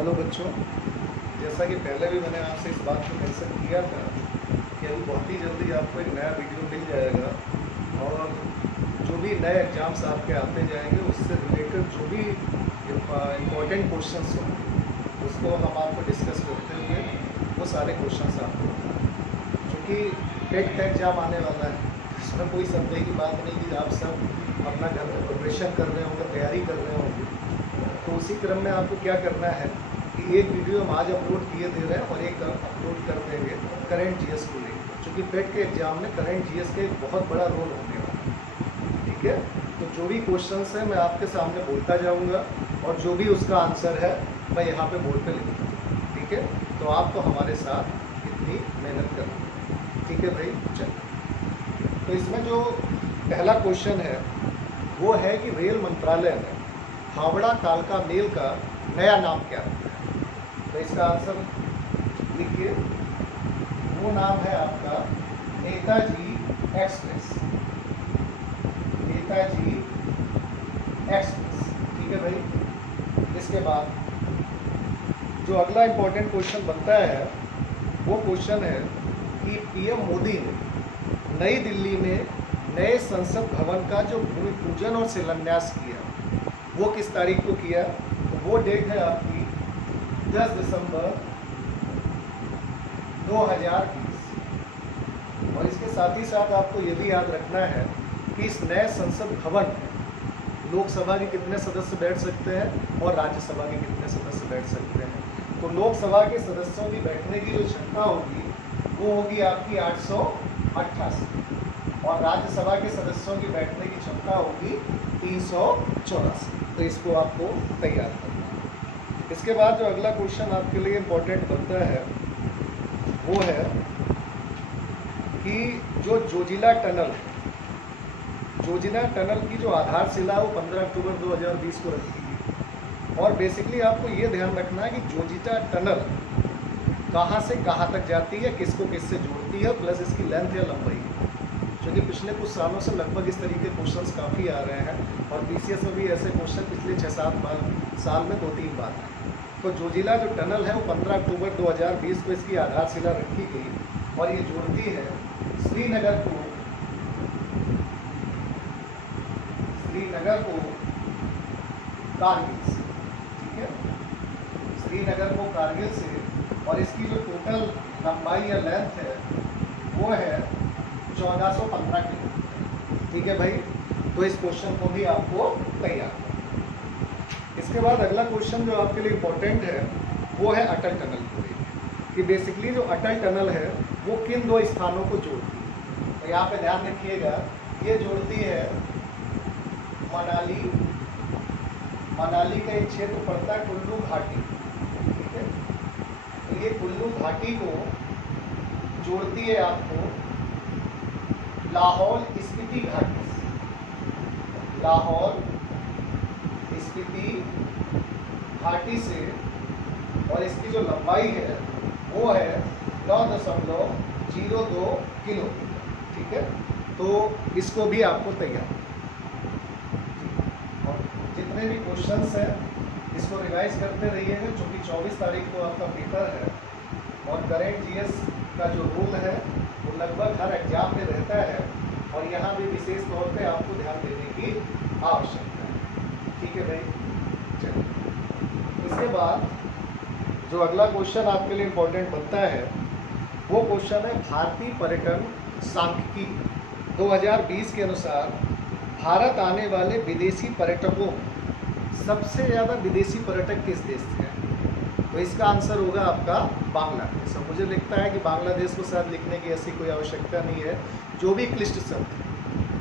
Hello बच्चों, जैसा कि पहले भी मैंने आपसे इस बात को मेंशन किया था कि अभी बहुत ही जल्दी आपको एक नया वीडियो मिल जाएगा और जो भी नए एग्ज़ाम्स आपके आते जाएंगे उससे रिलेटेड जो भी इम्पोर्टेंट क्वेश्चंस होंगे उसको हम आपको डिस्कस करते हुए वो सारे क्वेश्चंस आपको, क्योंकि टेट का एग्ज़ाम आने वाला है, इसमें कोई संदेह की बात नहीं कि आप सब अपना घर में प्रिपरेशन कर रहे होंगे, तैयारी कर रहे होंगे। तो उसी क्रम में आपको क्या करना है कि एक वीडियो हम आज अपलोड किए दे रहे हैं और एक अपलोड कर देंगे करंट जीएस को लेकर, क्योंकि पेट के एग्जाम में करंट जीएस का एक बहुत बड़ा रोल होने वाला है। ठीक है, तो जो भी क्वेश्चंस हैं मैं आपके सामने बोलता जाऊंगा और जो भी उसका आंसर है मैं यहाँ पे बोर्ड पे लिख दूँगा। ठीक है, तो आपको हमारे साथ इतनी मेहनत करनी है। ठीक है भाई, चलिए। तो इसमें जो पहला क्वेश्चन है वो है कि रेल मंत्रालय ने हावड़ा कालका मेल का नया नाम क्या रखा है। तो इसका आंसर लिखिए। वो नाम है आपका नेताजी एक्सप्रेस। नेताजी एक्सप्रेस। ठीक है भाई। इसके बाद जो अगला इंपॉर्टेंट क्वेश्चन बनता है वो क्वेश्चन है कि पीएम मोदी ने नई दिल्ली में नए संसद भवन का जो भूमि पूजन और शिलान्यास किया वो किस तारीख को किया। तो वो डेट है आपकी 10 दिसंबर 2020। और इसके साथ ही साथ आपको ये भी याद रखना है कि इस नए संसद भवन में लोकसभा के कितने सदस्य बैठ सकते हैं और राज्यसभा के कितने सदस्य बैठ सकते हैं। तो लोकसभा के सदस्यों की बैठने की जो क्षमता होगी वो होगी आपकी 888 और राज्यसभा के सदस्यों की बैठने की क्षमता होगी 384। तो इसको आपको तैयार करना है। इसके बाद जो अगला क्वेश्चन आपके लिए इम्पोर्टेंट बनता है वो है कि जो जोजिला टनल है, जोजिला टनल की जो आधारशिला वो 15 अक्टूबर 2020 को रखी गई। और बेसिकली आपको ये ध्यान रखना है कि जोजिला टनल कहाँ से कहाँ तक जाती है, किसको किससे जोड़ती है, प्लस इसकी लेंथ या लंबाई है। क्योंकि पिछले कुछ सालों से लगभग इस तरीके के क्वेश्चंस काफ़ी आ रहे हैं और बीसीएस में भी ऐसे क्वेश्चन पिछले 6-7 साल में 2-3 बार आए। तो जोजिला जो टनल है वो 15 अक्टूबर 2020 को इसकी आधारशिला रखी गई और ये जोड़ती है श्रीनगर को कारगिल से। ठीक है, श्रीनगर को कारगिल से। और इसकी जो टोटल लंबाई या लेंथ है वो है 1415 किलोमीटर। ठीक है भाई, तो इस क्वेश्चन को भी आपको तैयार करना। इसके बाद अगला क्वेश्चन जो आपके लिए इम्पोर्टेंट है वो है अटल टनल को लेकर कि बेसिकली जो अटल टनल है वो किन दो स्थानों को जोड़ती है। तो यहाँ पे ध्यान रखिएगा, ये जोड़ती है मनाली का एक क्षेत्र पड़ता है कुल्लू घाटी। ठीक है, तो ये कुल्लू घाटी को जोड़ती है आपको लाहौल स्पीति घाटी से। लाहौल स्पीति घाटी से। और इसकी जो लंबाई है वो है 9.02 किलोमीटर। ठीक है, तो इसको भी आपको तैयार। और जितने भी क्वेश्चंस हैं इसको रिवाइज करते रहिएगा, क्योंकि 24 तारीख को आपका पेपर है और करेंट जीएस का जो रूल है वो लगभग हर एग्जाम में रहता है और यहाँ भी विशेष तौर पे आपको ध्यान देने की आवश्यकता है। ठीक है भाई, चलिए। इसके बाद जो अगला क्वेश्चन आपके लिए इम्पोर्टेंट बनता है वो क्वेश्चन है भारतीय पर्यटन सांख्यिकी 2020 के अनुसार भारत आने वाले विदेशी पर्यटकों में सबसे ज़्यादा विदेशी पर्यटक किस देश से हैं। तो इसका आंसर होगा आपका बांग्लादेश। और मुझे लगता है कि बांग्लादेश को शायद लिखने की ऐसी कोई आवश्यकता नहीं है। जो भी क्लिष्ट शब्द है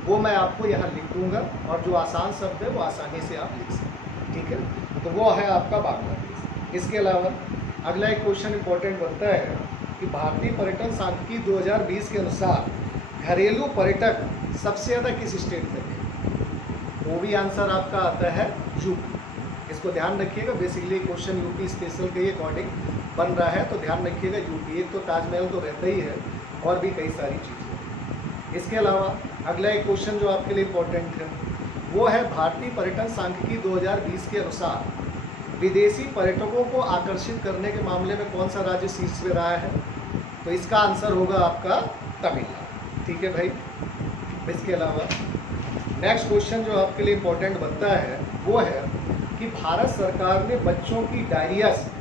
वो मैं आपको यहाँ लिख दूँगा और जो आसान शब्द है वो आसानी से आप लिख सकते। ठीक है, तो वो है आपका बांग्लादेश। इसके अलावा अगला एक क्वेश्चन इंपॉर्टेंट बनता है कि भारतीय पर्यटन सांख्यिकी 2020 के अनुसार घरेलू पर्यटक सबसे ज़्यादा किस स्टेट में है। वो भी आंसर आपका आता है यूपी। इसको ध्यान रखिएगा, बेसिकली क्वेश्चन यूपी स्पेशल के अकॉर्डिंग बन रहा है, तो ध्यान रखिएगा यूपी। एक तो ताजमहल तो रहता ही है और भी कई सारी चीज़ें। इसके अलावा अगला एक क्वेश्चन जो आपके लिए इम्पोर्टेंट है वो है भारतीय पर्यटन सांख्यिकी 2020 के अनुसार विदेशी पर्यटकों को आकर्षित करने के मामले में कौन सा राज्य शीर्ष पे रहा है? तो इसका आंसर होगा आपका तमिलनाडु। ठीक है भाई। इसके अलावा नेक्स्ट क्वेश्चन जो आपके लिए इम्पोर्टेंट बनता है वो है कि भारत सरकार ने बच्चों की डायरिया से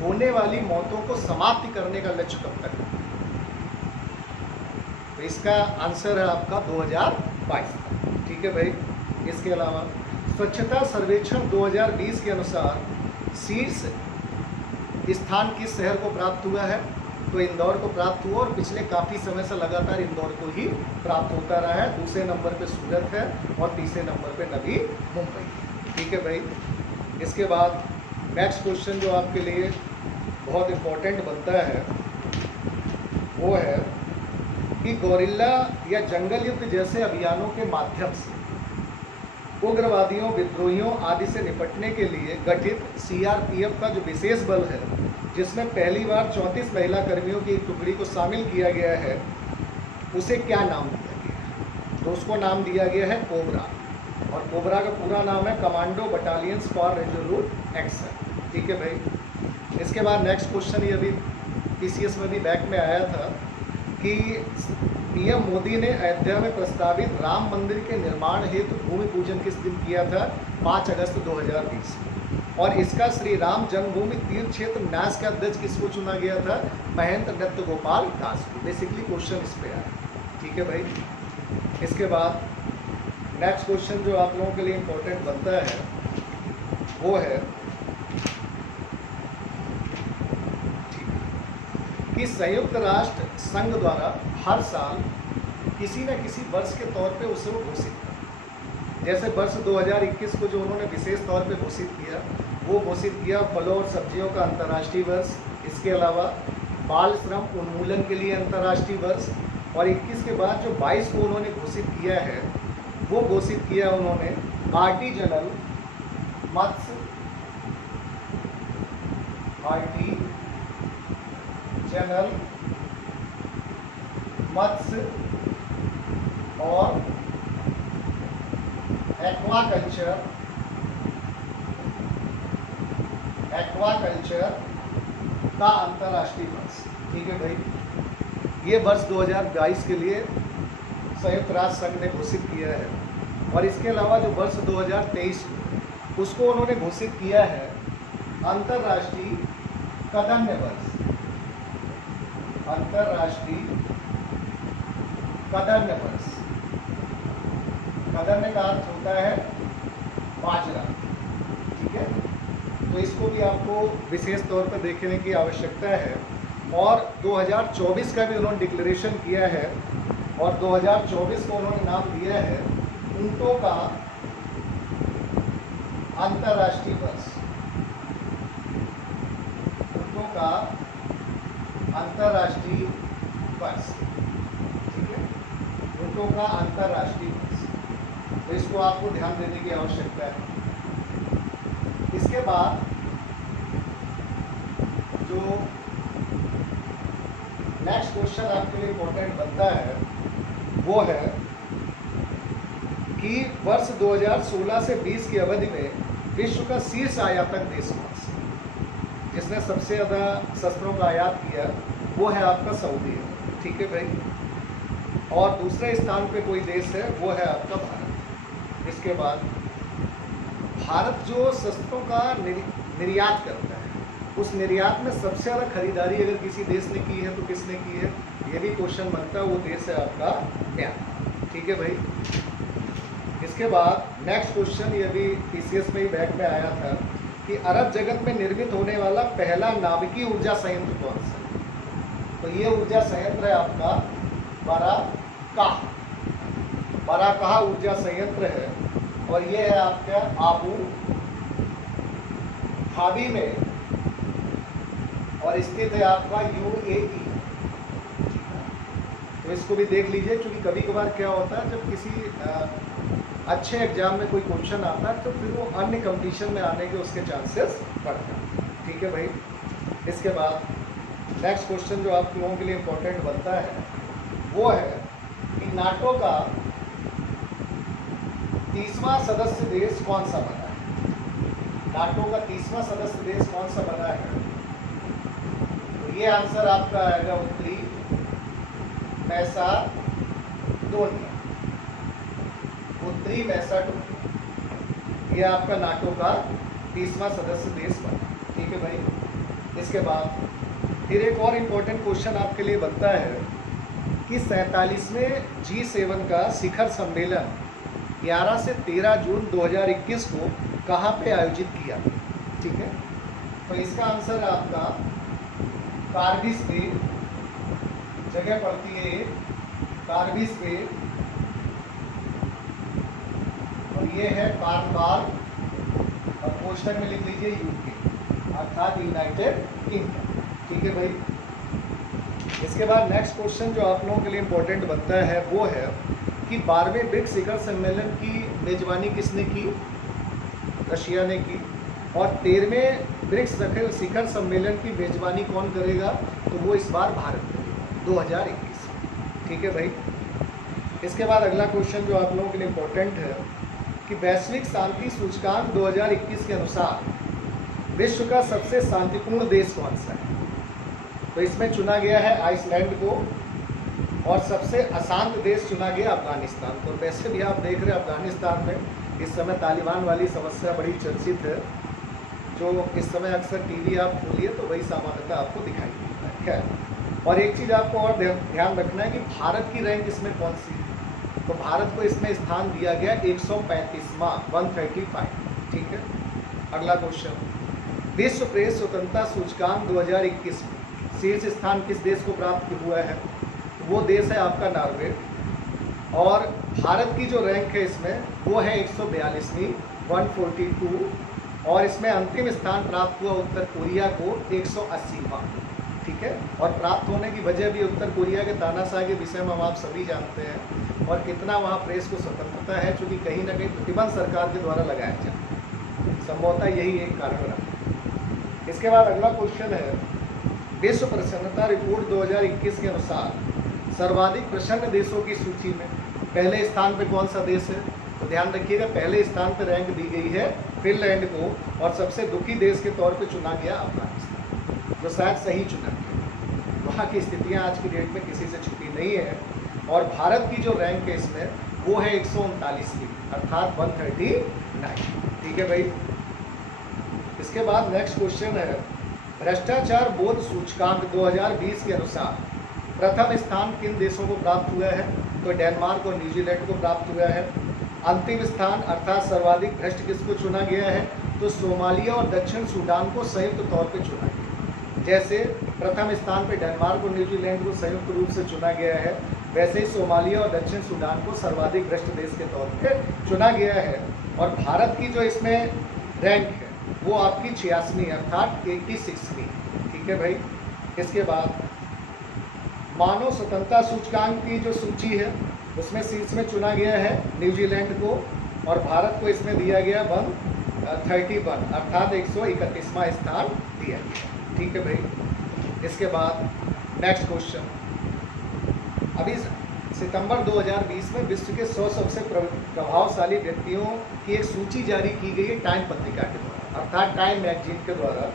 होने वाली मौतों को समाप्त करने का लक्ष्य कब तक है? तो इसका आंसर है आपका 2022 तक। ठीक है भाई। इसके अलावा स्वच्छता सर्वेक्षण 2020 के अनुसार शीर्ष स्थान किस शहर को प्राप्त हुआ है? तो इंदौर को प्राप्त हुआ और पिछले काफ़ी समय से लगातार इंदौर को ही प्राप्त होता रहा है। दूसरे नंबर पे सूरत है और तीसरे नंबर पे नवी मुंबई। ठीक है भाई। इसके बाद नेक्स्ट क्वेश्चन जो आपके लिए बहुत इम्पोर्टेंट बनता है वो है कि गोरिल्ला या जंगल युद्ध जैसे अभियानों के माध्यम से उग्रवादियों, विद्रोहियों आदि से निपटने के लिए गठित सीआरपीएफ का जो विशेष बल है, जिसमें पहली बार 34 महिला कर्मियों की एक टुकड़ी को शामिल किया गया है, उसे क्या नाम दिया गया है? तो उसको नाम दिया गया है कोबरा, और कोबरा का पूरा नाम है commando battalions for resolute action. ठीक है भाई। इसके बाद नेक्स्ट क्वेश्चन ये अभी पीसीएस में भी बैक में आया था कि पीएम मोदी ने अयोध्या में प्रस्तावित राम मंदिर के निर्माण हेतु भूमि पूजन किस दिन किया था? 5 अगस्त 2020 में। और इसका श्री राम जन्मभूमि तीर्थ क्षेत्र न्यास का अध्यक्ष किसको चुना गया था? महेंद्र दत्त गोपाल दास को। बेसिकली क्वेश्चन इस पे आया। ठीक है भाई। इसके बाद नेक्स्ट क्वेश्चन जो आप लोगों के लिए इम्पोर्टेंट बनता है वो है कि संयुक्त राष्ट्र संघ द्वारा हर साल किसी न किसी वर्ष के तौर पे उसे वो घोषित किया। जैसे वर्ष 2021 को जो उन्होंने विशेष तौर पे घोषित किया, वो घोषित किया फलों और सब्जियों का अंतर्राष्ट्रीय वर्ष। इसके अलावा बाल श्रम उन्मूलन के लिए अंतर्राष्ट्रीय वर्ष। और 21 के बाद जो 22 को उन्होंने घोषित किया है, वो घोषित किया उन्होंने आर्टिजनल मत्स्य और एक्वाकल्चर का अंतर्राष्ट्रीय वर्ष। ठीक है भाई। ये वर्ष 2022 के लिए संयुक्त राष्ट्र संघ ने घोषित किया है। और इसके अलावा जो वर्ष 2023 उसको उन्होंने घोषित किया है अंतर्राष्ट्रीय कदम्य वर्ष। अंतर्राष्ट्रीय कदम्य वर्ष। कदम्य का अर्थ होता है बाजरा। ठीक है। तो इसको भी आपको विशेष तौर पर देखने की आवश्यकता है। और 2024 का भी उन्होंने डिक्लेरेशन किया है, और 2024 को उन्होंने नाम दिया है ऊंटों का अंतर्राष्ट्रीय वर्ष। ऊंटों का अंतर्राष्ट्रीय वर्ष। ठीक है। ऊंटों का अंतर्राष्ट्रीय वर्ष। तो इसको आपको ध्यान देने की आवश्यकता है। इसके बाद जो नेक्स्ट क्वेश्चन आपके लिए इम्पोर्टेंट बनता है वो है कि वर्ष 2016 से 20 की अवधि में विश्व का शीर्ष आयातक देश कौन सा? जिसने सबसे ज़्यादा शस्त्रों का आयात किया वो है आपका सऊदी अरब। ठीक है भाई। और दूसरे स्थान पे कोई देश है वो है आपका भारत। इसके बाद भारत जो शस्त्रों का निर्यात करता है, उस निर्यात में सबसे ज़्यादा खरीदारी अगर किसी देश ने की है तो किसने की है? ये भी क्वेश्चन बनता है। वो देश है आपका म्यांमार। ठीक है भाई। इसके बाद नेक्स्ट क्वेश्चन ये भी पीसीएस में ही बैक में आया था कि अरब जगत में निर्मित होने वाला पहला नाभिकीय ऊर्जा संयंत्र कौन सा? तो ये ऊर्जा संयंत्र है आपका बराकाह ऊर्जा संयंत्र है। और ये है आपका आबू धाबी में और स्थित है आपका यूएई। तो इसको भी देख लीजिए, क्योंकि कभी कभार क्या होता है जब किसी अच्छे एग्जाम में कोई क्वेश्चन आता है तो फिर वो अन्य कंपटीशन में आने के उसके चांसेस बढ़ते हैं। ठीक है भाई। इसके बाद नेक्स्ट क्वेश्चन जो आप लोगों के लिए इम्पोर्टेंट बनता है वो है कि नाटो का 30वां सदस्य देश कौन सा बना है? नाटो का 30वां सदस्य देश कौन सा बना है? तो ये आंसर आपका आएगा उत्तरी मैसेडोनिया। उत्तरी मैसेडोनिया ये आपका नाटो का 30वां सदस्य देश बना। ठीक है भाई। इसके बाद फिर एक और इम्पोर्टेंट क्वेश्चन आपके लिए बनता है कि 47वें G7 का शिखर सम्मेलन 11 से 13 जून 2021 को कहाँ पे आयोजित किया? ठीक है, तो इसका आंसर आपका कार्बिस पे जगह पड़ती है, कार्बिस पे, और ये है कार्नवाल, और पोस्टर में लिख लीजिए यूके अर्थात यूनाइटेड किंगडम। ठीक है भाई। इसके बाद नेक्स्ट क्वेश्चन जो आप लोगों के लिए इम्पोर्टेंट बनता है वो है कि 12वें ब्रिक्स शिखर सम्मेलन की मेजबानी किसने की? रशिया ने की। और 13वें ब्रिक्स शिखर सम्मेलन की मेजबानी कौन करेगा? तो वो इस बार भारत करेगा 2021। ठीक है भाई। इसके बाद अगला क्वेश्चन जो आप लोगों के लिए इम्पोर्टेंट है कि वैश्विक शांति सूचकांक 2021 के अनुसार विश्व का सबसे शांतिपूर्ण देश कौन सा है? तो इसमें चुना गया है आइसलैंड को, और सबसे अशांत देश चुना गया अफगानिस्तान को। वैसे भी आप देख रहे हैं अफगानिस्तान में इस समय तालिबान वाली समस्या बड़ी चर्चित है, जो इस समय अक्सर टीवी आप खोलिए तो वही सामान्यतः आपको दिखाई देता है। और एक चीज़ आपको और ध्यान रखना है कि भारत की रैंक इसमें कौन सी है? तो भारत को इसमें स्थान दिया गया 135वां 135। ठीक है। अगला क्वेश्चन, विश्व प्रेस स्वतंत्रता सूचकांक 2021 में शीर्ष स्थान किस देश को प्राप्त हुआ है? वो देश है आपका नॉर्वे। और भारत की जो रैंक है इसमें वो है 142वीं 142, और इसमें अंतिम स्थान प्राप्त हुआ उत्तर कोरिया को 180वां। ठीक है। और प्राप्त होने की वजह भी उत्तर कोरिया के तानाशाह के विषय में आप सभी जानते हैं, और कितना वहाँ प्रेस को स्वतंत्रता है, चूँकि कहीं ना कहीं प्रतिबंध सरकार के द्वारा लगाया जाता है। संभवतः यही एक कारण रहा। इसके बाद अगला क्वेश्चन है, विश्व प्रसन्नता रिपोर्ट 2021 के अनुसार सर्वाधिक प्रसन्न देशों की सूची में पहले स्थान पर कौन सा देश है? तो ध्यान रखिएगा, पहले स्थान पर रैंक दी गई है फिनलैंड को, और सबसे दुखी देश के तौर पे चुना गया अफगानिस्तान, जो शायद सही चुना गया। वहाँ की स्थितियाँ आज की डेट में किसी से छुपी नहीं है। और भारत की जो रैंक है इसमें वो है 139वीं अर्थात 139। ठीक है भाई। इसके बाद नेक्स्ट क्वेश्चन है, भ्रष्टाचार बोध सूचकांक 2020 के अनुसार प्रथम स्थान किन देशों को प्राप्त हुआ है? तो डेनमार्क और न्यूजीलैंड को प्राप्त हुआ है। अंतिम स्थान अर्थात सर्वाधिक भ्रष्ट किसको चुना गया है? तो सोमालिया और दक्षिण सूडान को संयुक्त तौर पे चुना गया। जैसे प्रथम स्थान पे डेनमार्क और न्यूजीलैंड को संयुक्त रूप से चुना गया है, वैसे ही सोमालिया और दक्षिण सूडान को सर्वाधिक भ्रष्ट देश के तौर पे चुना गया है। और भारत की जो इसमें रैंक है वो आपकी 86वीं अर्थात 86वीं। ठीक है भाई। इसके बाद मानव स्वतंत्रता सूचकांक की जो सूची है उसमें शीर्ष में चुना गया है न्यूजीलैंड को, और भारत को इसमें दिया गया 131 अर्थात 131वां स्थान दिया गया। ठीक है भाई। इसके बाद नेक्स्ट क्वेश्चन, अभी सितंबर 2020 में विश्व के 100 सबसे प्रभावशाली व्यक्तियों की एक सूची जारी की गई है टाइम पत्रिका के द्वारा अर्थात टाइम मैगजीन के द्वारा।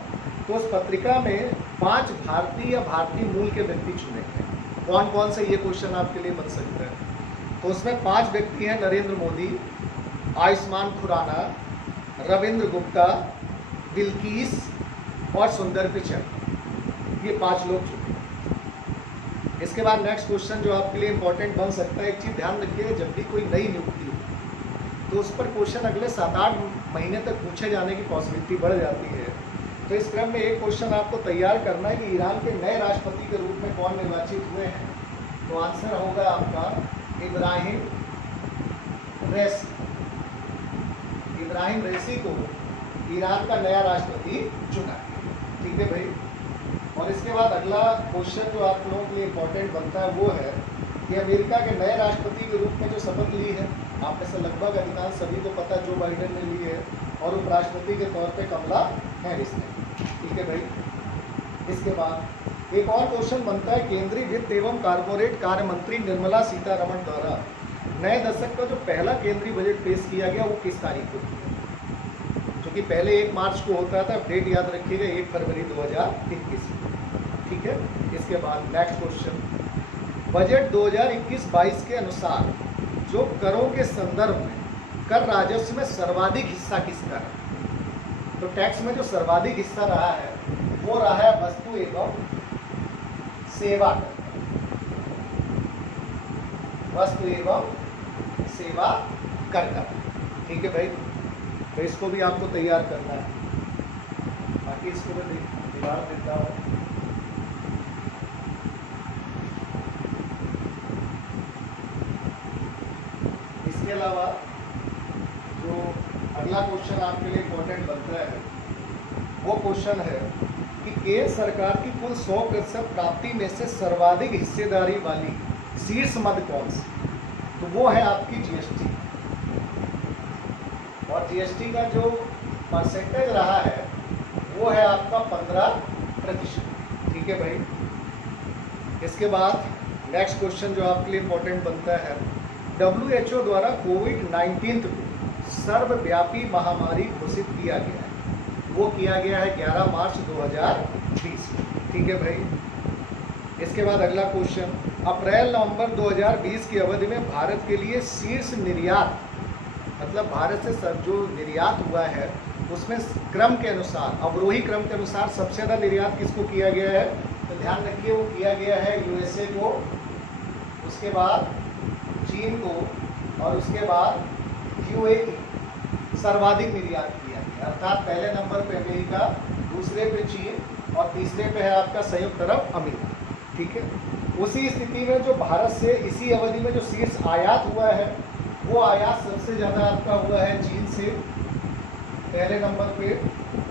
तो उस पत्रिका में 5 भारतीय या भारतीय मूल के व्यक्ति चुने गए। कौन कौन से, ये क्वेश्चन आपके लिए बन सकता है। तो उसमें 5 व्यक्ति हैं, नरेंद्र मोदी, आयुष्मान खुराना, रविंद्र गुप्ता, बिल्किस और सुंदर पिचई। ये 5 लोग चुने। इसके बाद नेक्स्ट क्वेश्चन जो आपके लिए इंपॉर्टेंट बन सकता है, एक चीज़ ध्यान रखिए, जब भी कोई नई नियुक्ति हो तो उस पर क्वेश्चन अगले 7-8 महीने तक पूछे जाने की पॉसिबिलिटी बढ़ जाती है। तो इस क्रम में एक क्वेश्चन आपको तैयार करना है कि ईरान के नए राष्ट्रपति के रूप में कौन निर्वाचित हुए हैं। तो आंसर होगा आपका इब्राहिम रईसी। इब्राहिम रईसी को ईरान का नया राष्ट्रपति चुना। ठीक है भाई। और इसके बाद अगला क्वेश्चन जो आप लोगों के लिए इम्पोर्टेंट बनता है वो है कि अमेरिका के नए राष्ट्रपति के रूप में जो शपथ ली है, आप में से लगभग अधिकांश सभी को पता जो बाइडेन ने ली है, और उपराष्ट्रपति के तौर पे कमला हैरिस ने। ठीक है भाई। इसके बाद एक और क्वेश्चन बनता है, केंद्रीय वित्त एवं कारपोरेट कार्य मंत्री निर्मला सीतारमण द्वारा नए दशक का जो पहला केंद्रीय बजट पेश किया गया वो किस तारीख को किया? जो क्योंकि पहले 1 मार्च को होता था, डेट याद रखिएगा 1 फरवरी 2021। ठीक है। इसके बाद नेक्स्ट क्वेश्चन, बजट 2021-22 के अनुसार जो करों के संदर्भ में कर राजस्व में सर्वाधिक हिस्सा किसका है? तो टैक्स में जो सर्वाधिक हिस्सा रहा है वो रहा है वस्तु एवं सेवा कर, वस्तु एवं सेवा कर का। ठीक है भाई, तो इसको भी आपको तैयार करना है। बाकी इसको मैं दीवार देता हूँ। इसके अलावा जो अगला क्वेश्चन आपके लिए इम्पोर्टेंट बनता है वो क्वेश्चन है कि केंद्र सरकार की कुल 100% प्राप्ति में से सर्वाधिक हिस्सेदारी वाली शीर्ष मद कौन सी? तो वो है आपकी जीएसटी। और जीएसटी का जो परसेंटेज रहा है वो है आपका 15%। ठीक है भाई। इसके बाद नेक्स्ट क्वेश्चन जो आपके लिए इम्पोर्टेंट बनता है, WHO द्वारा कोविड-19 को सर्वव्यापी महामारी घोषित किया गया है, वो किया गया है 11 मार्च 2020। ठीक है भाई। इसके बाद अगला क्वेश्चन, अप्रैल-नवंबर 2020 की अवधि में भारत के लिए शीर्ष निर्यात, मतलब भारत से जो निर्यात हुआ है उसमें क्रम के अनुसार, अवरोही क्रम के अनुसार सबसे ज़्यादा निर्यात किसको किया गया है? तो ध्यान रखिए वो किया गया है USA को, उसके बाद चीन को और उसके बाद UAE। सर्वाधिक निर्यात किया गया, अर्थात पहले नंबर पे अमेरिका, दूसरे पे चीन और तीसरे पे है आपका संयुक्त अरब अमीरात। ठीक है। उसी स्थिति में जो भारत से इसी अवधि में जो शीर्ष आयात हुआ है वो आयात सबसे ज़्यादा आपका हुआ है चीन से पहले नंबर पे,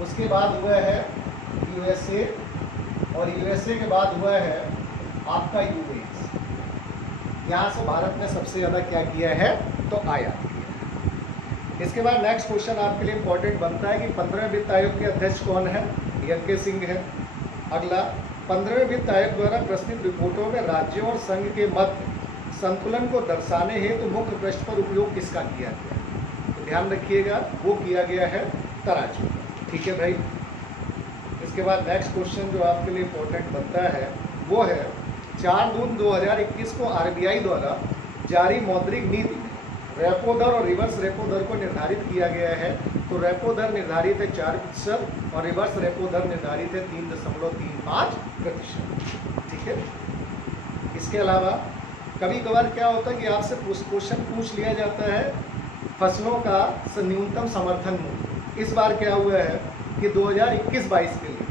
उसके बाद हुआ है USA और USA के बाद हुआ है आपका UAE। यहाँ से भारत ने सबसे ज़्यादा क्या किया है? तो आयात किया है। इसके बाद नेक्स्ट क्वेश्चन आपके लिए इम्पोर्टेंट बनता है कि 15वें वित्त आयोग के अध्यक्ष कौन है? यज्ञ सिंह है। अगला, 15वें वित्त आयोग द्वारा प्रस्तुत रिपोर्टों में राज्यों और संघ के मध्य संतुलन को दर्शाने हेतु तो मुख्य पृष्ठ पर उपयोग किसका किया गया? तो ध्यान रखिएगा वो किया गया है तराजू। ठीक है भाई। इसके बाद नेक्स्ट क्वेश्चन जो आपके लिए इम्पोर्टेंट बनता है वो है 4 जून 2021 को RBI द्वारा जारी मौद्रिक नीति में रेपो दर और रिवर्स रेपो दर को निर्धारित किया गया है। तो रेपो दर निर्धारित है 4% और रिवर्स रेपो दर निर्धारित है 3.35%। ठीक है। इसके अलावा कभी कभार क्या होता है कि आपसे क्वेश्चन पूछ लिया जाता है फसलों का न्यूनतम समर्थन मूल्य। इस बार क्या हुआ है कि 2021-22 के लिए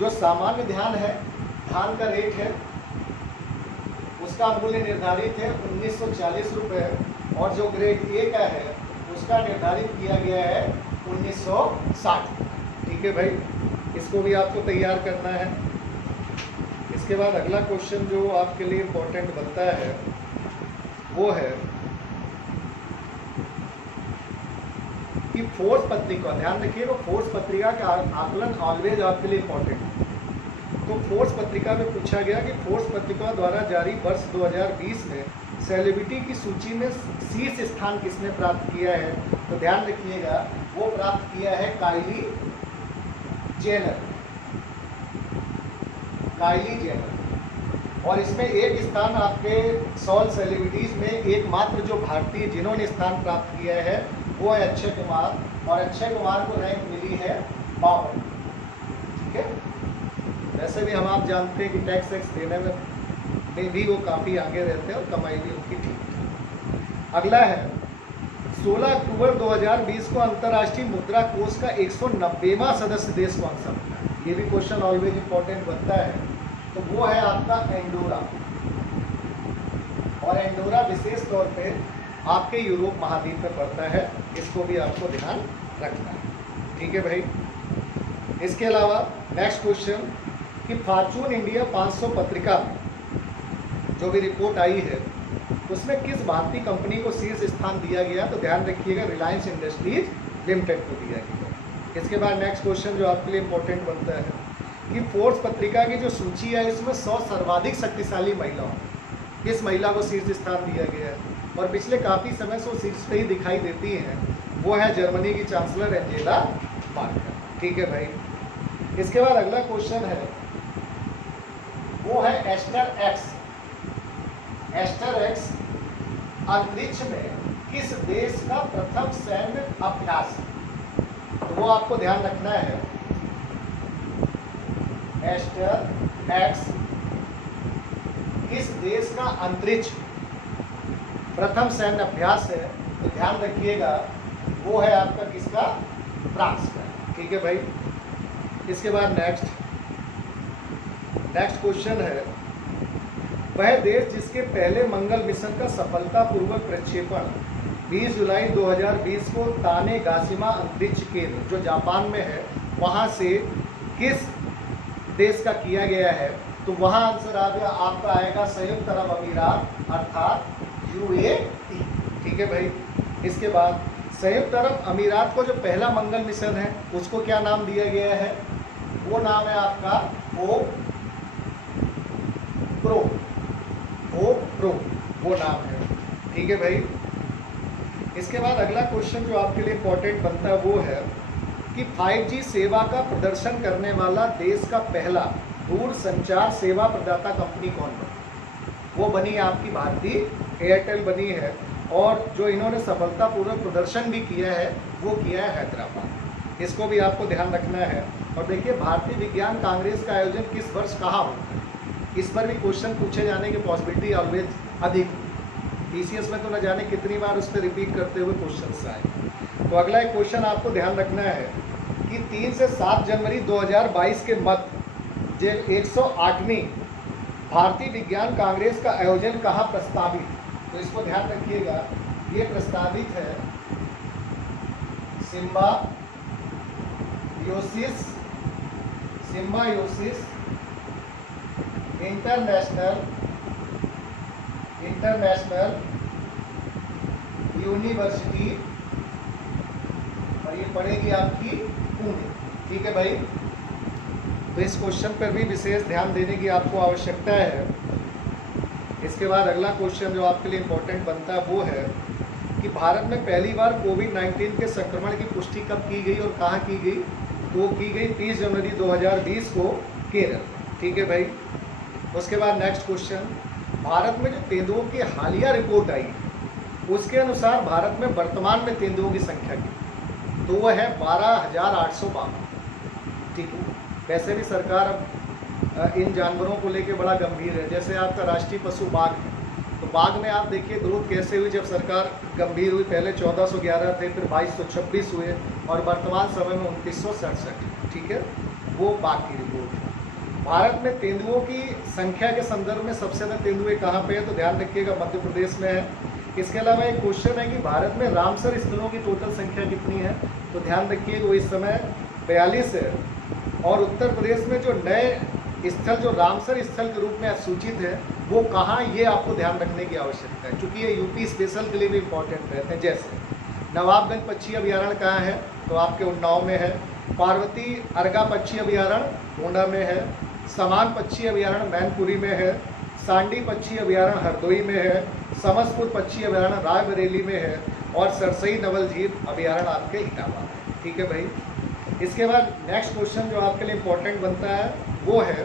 जो सामान्य धान का रेट है उसका मूल्य निर्धारित है 1940 रुपये और जो ग्रेड A का है उसका निर्धारित किया गया है 1960। ठीक है भाई, इसको भी आपको तैयार करना है। इसके बाद अगला क्वेश्चन जो आपके लिए इम्पोर्टेंट बनता है वो है कि फोर्स पत्रिका, ध्यान रखिएगा फोर्स पत्रिका का आकलन ऑलवेज आपके लिए इम्पोर्टेंट है। तो फोर्स पत्रिका में पूछा गया कि फोर्स पत्रिका द्वारा जारी वर्ष 2020 में सेलिब्रिटी की सूची में शीर्ष स्थान किसने प्राप्त किया है? तो ध्यान रखिएगा वो प्राप्त किया है काइली जेनर। और इसमें एक स्थान आपके 100 सेलिब्रिटीज़ में एकमात्र जो भारतीय जिन्होंने स्थान प्राप्त किया है वो है अक्षय कुमार, और अक्षय कुमार को रैंक मिली है 52। ठीक है। वैसे भी हम आप जानते हैं कि टैक्स वैक्स देने में भी वो काफ़ी आगे रहते हैं और कमाई भी उनकी ठीक है। अगला है 16 अक्टूबर 2020 को अंतर्राष्ट्रीय मुद्रा कोष का 190वां सदस्य देश कौन सा बना है? ये भी क्वेश्चन ऑलवेज इंपॉर्टेंट बनता है। तो वो है आपका एंडोरा, और एंडोरा विशेष तौर पे आपके यूरोप महाद्वीप में पड़ता है, इसको भी आपको ध्यान रखना है। ठीक है भाई। इसके अलावा नेक्स्ट क्वेश्चन कि फॉर्चून इंडिया 500 पत्रिका में जो भी रिपोर्ट आई है उसमें किस भारतीय कंपनी को शीर्ष स्थान दिया गया? तो ध्यान रखिएगा रिलायंस इंडस्ट्रीज लिमिटेड को दिया गया। इसके बाद नेक्स्ट क्वेश्चन जो आपके लिए इम्पोर्टेंट बनता है कि फोर्स पत्रिका की जो सूची है इसमें 100 सर्वाधिक शक्तिशाली महिलाओं, किस महिला को शीर्ष स्थान दिया गया है? और पिछले काफ़ी समय से वो शीर्ष पे ही दिखाई देती हैं, वो है जर्मनी की चांसलर एंजेला मार्क करना। ठीक है भाई। इसके बाद अगला क्वेश्चन है, वो है एस्टर एक्स। एस्टर एक्स अंतरिक्ष में किस देश का प्रथम सैन्य अभ्यास है? तो वो आपको ध्यान रखना है। एस्टर एक्स किस देश का अंतरिक्ष प्रथम सैन्य अभ्यास है? तो ध्यान रखिएगा, वो है आपका किसका? फ्रांस का। ठीक है भाई। इसके बाद नेक्स्ट क्वेश्चन है, वह देश जिसके पहले मंगल मिशन का सफलतापूर्वक प्रक्षेपण 20 जुलाई 2020 को तानेगाशिमा अंतरिक्ष केंद्र जो जापान में है वहां से किस देश का किया गया है? तो वहां आंसर आपका आएगा संयुक्त अरब अमीरात अर्थात UAE। ठीक है भाई। इसके बाद संयुक्त अरब अमीरात को जो पहला मंगल मिशन है उसको क्या नाम दिया गया है? वो नाम है आपका प्रो, वो नाम है। ठीक है भाई। इसके बाद अगला क्वेश्चन जो आपके लिए इंपॉर्टेंट बनता है वो है कि 5G सेवा का प्रदर्शन करने वाला देश का पहला दूरसंचार सेवा प्रदाता कंपनी कौन बनी? वो बनी आपकी भारतीय एयरटेल बनी है, और जो इन्होंने सफलतापूर्वक प्रदर्शन भी किया है वो किया है हैदराबाद। इसको भी आपको ध्यान रखना है। और देखिए, भारतीय विज्ञान कांग्रेस का आयोजन किस वर्ष कहाँ होता है? इस पर भी क्वेश्चन पूछे जाने की पॉसिबिलिटी ऑलवेज अधिक। TCS में तो न जाने कितनी बार उस पर रिपीट करते हुए क्वेश्चन आए। तो अगला एक क्वेश्चन आपको ध्यान रखना है कि 3 से 7 जनवरी 2022 के मध्य 108वीं भारतीय विज्ञान कांग्रेस का आयोजन कहाँ प्रस्तावित? तो इसको ध्यान रखिएगा, ये प्रस्तावित है सिम्बायोसिस इंटरनेशनल यूनिवर्सिटी, और ये पड़ेगी आपकी पुणे। ठीक है भाई। तो इस क्वेश्चन पर भी विशेष ध्यान देने की आपको आवश्यकता है। इसके बाद अगला क्वेश्चन जो आपके लिए इम्पोर्टेंट बनता है वो है कि भारत में पहली बार कोविड-19 के संक्रमण की पुष्टि कब की गई और कहाँ की गई? तो की गई 30 जनवरी 2020 को केरल। ठीक है भाई। उसके बाद नेक्स्ट क्वेश्चन, भारत में जो तेंदुओं की हालिया रिपोर्ट आई उसके अनुसार भारत में वर्तमान में तेंदुओं की संख्या कितनी? तो वह है 12,852। ठीक है। वैसे भी सरकार अब इन जानवरों को लेके बड़ा गंभीर है। जैसे आपका राष्ट्रीय पशु बाघ है, तो बाघ में आप देखिए ग्रोथ कैसे हुई जब सरकार गंभीर हुई। पहले 1411 थे, फिर 2226 हुए, और वर्तमान समय में 2967। ठीक है, वो बाघ की रिपोर्ट है। भारत में तेंदुओं की संख्या के संदर्भ में सबसे ज़्यादा तेंदुए कहाँ पे है? तो ध्यान रखिएगा, मध्य प्रदेश में है। इसके अलावा एक क्वेश्चन है कि भारत में रामसर स्थलों की टोटल संख्या कितनी है? तो ध्यान रखिएगा, वो इस समय 42 है। और उत्तर प्रदेश में जो नए स्थल जो रामसर स्थल के रूप में सूचित है वो कहाँ, ये आपको ध्यान रखने की आवश्यकता है, क्योंकि ये यूपी स्पेशल के लिए भी इम्पोर्टेंट रहते हैं। जैसे नवाबगंज पक्षी अभयारण्य कहाँ है? तो आपके उन्नाव में है। पार्वती अर्गा पक्षी अभयारण्य गोंडा में है। समान पक्षी अभयारण्य मैनपुरी में है। सांडी पक्षी अभयारण्य हरदोई में है। समसपुर पक्षी अभयारण्य रायबरेली में है। और सरसई नवल झील अभयारण्य आपके इटावा में। ठीक है भाई। इसके बाद नेक्स्ट क्वेश्चन जो आपके लिए इम्पोर्टेंट बनता है वो है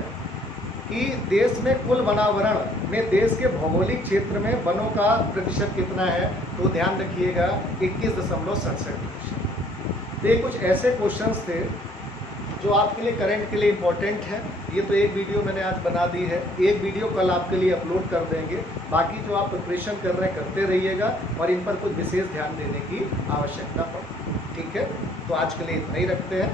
कि देश में कुल वनावरण में देश के भौगोलिक क्षेत्र में वनों का प्रतिशत कितना है? तो ध्यान रखिएगा 21.67%। तो ये कुछ ऐसे क्वेश्चंस थे जो आपके लिए करंट के लिए इम्पोर्टेंट है। ये तो एक वीडियो मैंने आज बना दी है, एक वीडियो कल आपके लिए अपलोड कर देंगे। बाकी जो आप प्रिपरेशन कर रहे हैं करते रहिएगा, और इन पर कुछ विशेष ध्यान देने की आवश्यकता पड़े। ठीक है, तो आज के लिए इतना ही रखते हैं।